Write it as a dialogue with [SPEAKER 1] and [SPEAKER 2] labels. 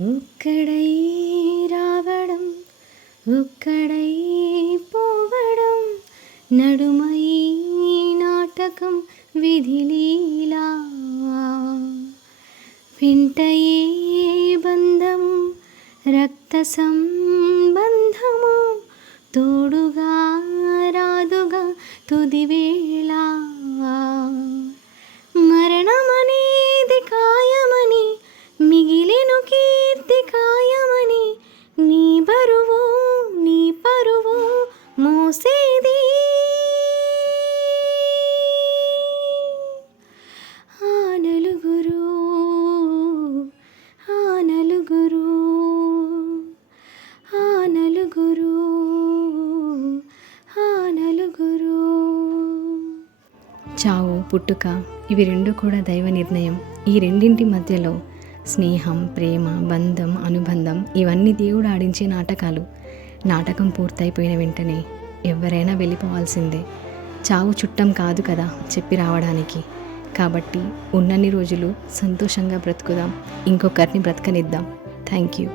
[SPEAKER 1] ഉക്കടൈ രാവണം ഉക്കടൈ പോവടം. നടുമൈ നാടകം വിധിലീല. വിണ്ടയേ ബന്ധം രക്തസംബന്ധമു? തോടുക രാതുക തുതിവേള. నలుగురు ఆ నలుగురు ఆ నలుగురు. చావు పుట్టుక ఇవి రెండు కూడా దైవ నిర్ణయం. ఈ రెండింటి మధ్యలో స్నేహం ప్రేమ బంధం అనుబంధం ఇవన్నీ దేవుడు ఆడించే నాటకాలు. నాటకం పూర్తయిపోయిన వెంటనే ఎవరైనా వెళ్ళిపోవాల్సిందే. చావు చుట్టం కాదు కదా చెప్పి రావడానికి. కాబట్టి ఉన్నన్ని రోజులు సంతోషంగా బ్రతుకుదాం. ఇంకొకరిని బ్రతకనిద్దాం. Thank you